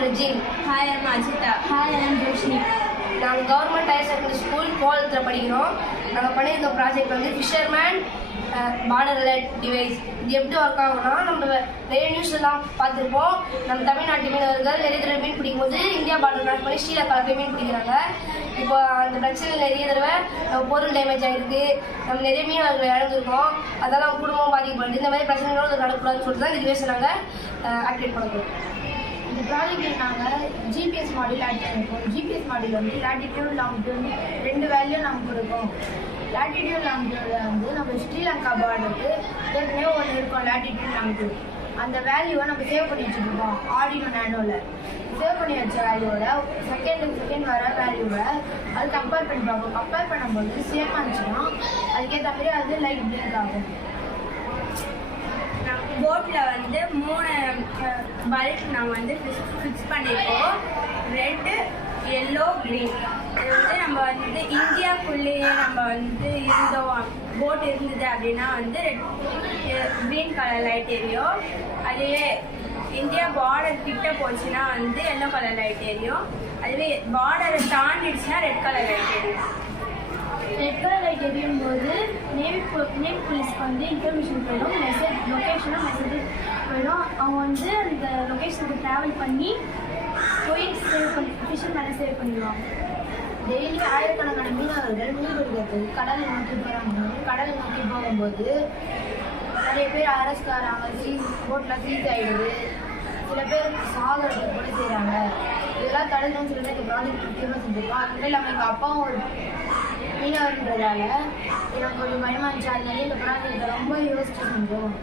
Rajin. Hi, I'm Ajita. Hi, I'm Roshni. நாங்கள் government higher secondary school கோலத்தில் படிக்கிறோம். நாங்கள் பண்ணியிருக்க ப்ராஜெக்ட் வந்து ஃபிஷர்மேன் பார்டர் ரிலேட் டிவைஸ். இது எப்படி ஒர்க் ஆகும்னா, நம்ம நிறைய நியூஸ்லாம் பார்த்துருப்போம். நம்ம தமிழ்நாட்டு மீனவர்கள் நிறைய தடவை மீன் பிடிக்கும் போது இந்தியா பார்டர் கிராஸ் பண்ணி ஸ்ரீலங்காவில் போய் மீன் பிடிக்கிறாங்க. இப்போ அந்த பிரச்சனையில் நிறைய தடவை நம்ம பொருள் டேமேஜ் ஆகிருக்கு, நம்ம நிறைய மீனவர்கள் இழந்திருக்கோம். அதெல்லாம் அவங்க குடும்பம் பாதிக்கப்படுது. இந்த மாதிரி பிரச்சனைகளும் நடக்கூடாதுன்னு சொல்லிட்டு தான் இந்த டிவைஸை நாங்கள் ஆக்டிவேட் பண்ணுறோம். இந்த ப்ராஜெக்டில் நாங்கள் ஜிபிஎஸ் மாடியூல் ஆட் பண்ணியிருக்கோம். ஜிபிஎஸ் மாடியூல் வந்து லேட்டிடியூட் லாங்கிடியூட் 2 வேல்யூ நமக்கு கொடுக்கும். லேட்டிடியூட் லாங்கிடியூடில் வந்து நம்ம ஸ்ரீலங்கா பார்டருக்கு ஏற்கனவே ஒன்று இருக்கும் லேட்டிடியூட் லாங்கிடியூட். அந்த வேல்யூவை நம்ம சேவ் பண்ணி வச்சுருக்கோம் ஆர்டினோ நானோவில். சேவ் பண்ணி வச்ச வேல்யூவோட செகண்ட் வர வேல்யூவை அது கம்பேர் பண்ணி பார்ப்போம். கம்பேர் பண்ணும்போது சேம் ஆச்சுன்னா அதுக்கேற்ற மாதிரி அது லைட் பிளிங்க் ஆகும். போட்டில் வந்து 3 பல்ப் நாங்கள் வந்து ஃபிக்ஸ் பண்ணியிருக்கோம். Red, yellow, green. இது வந்து நம்ம வந்து இந்தியாவுக்குள்ளேயே நம்ம வந்து இருந்தோம் போட் இருந்தது அப்படின்னா வந்து க்ரீன் கலர் லைட் எரியும். அதுவே இந்தியா பார்டர் கிட்ட போச்சுன்னா வந்து எல்லோ கலர் லைட் எரியும். அதுவே பார்டரை தாண்டிடுச்சுன்னா ரெட் கலர் லைட் எரியும். ரெட் கலர் லைட் எரியும் போது நேவி போலீஸ்க்கு வந்து இன்ஃபர்மேஷன் போயிடும். லொக்கேஷனும் மெசேஜ் போயிடும். அவங்க வந்து அந்த லொக்கேஷனுக்கு ட்ராவல் பண்ணி போய் ஃபிஷர் மேலே சேவ் பண்ணிடுவாங்க. டெய்லி ஆயிரக்கணக்கான மீனவர்கள் மீன் பிடிக்கிறதுக்கு கடலை நோக்கி போகிறாங்க. கடலை நோக்கி போகும்போது நிறைய பேர் அரெஸ்ட் ஆகிறாங்க. போட்டில் சீஸ் ஆகிடுது. சில பேர் சாகிறதுக்கு கூட செய்கிறாங்க. இதெல்லாம் தடுக்கணும்னு சொல்லிட்டு இந்த ப்ராஜெக்ட் முக்கியமாக செஞ்சுருக்கோம். அது மாதிரி நம்ம எங்கள் அப்பாவும் ஒரு மீனவர்ன்றதால எனக்கு கொஞ்சம் பயமாக இருந்துச்சு. அதனால இந்த ப்ராஜெக்டை ரொம்ப யோசிச்சு செஞ்சோம்.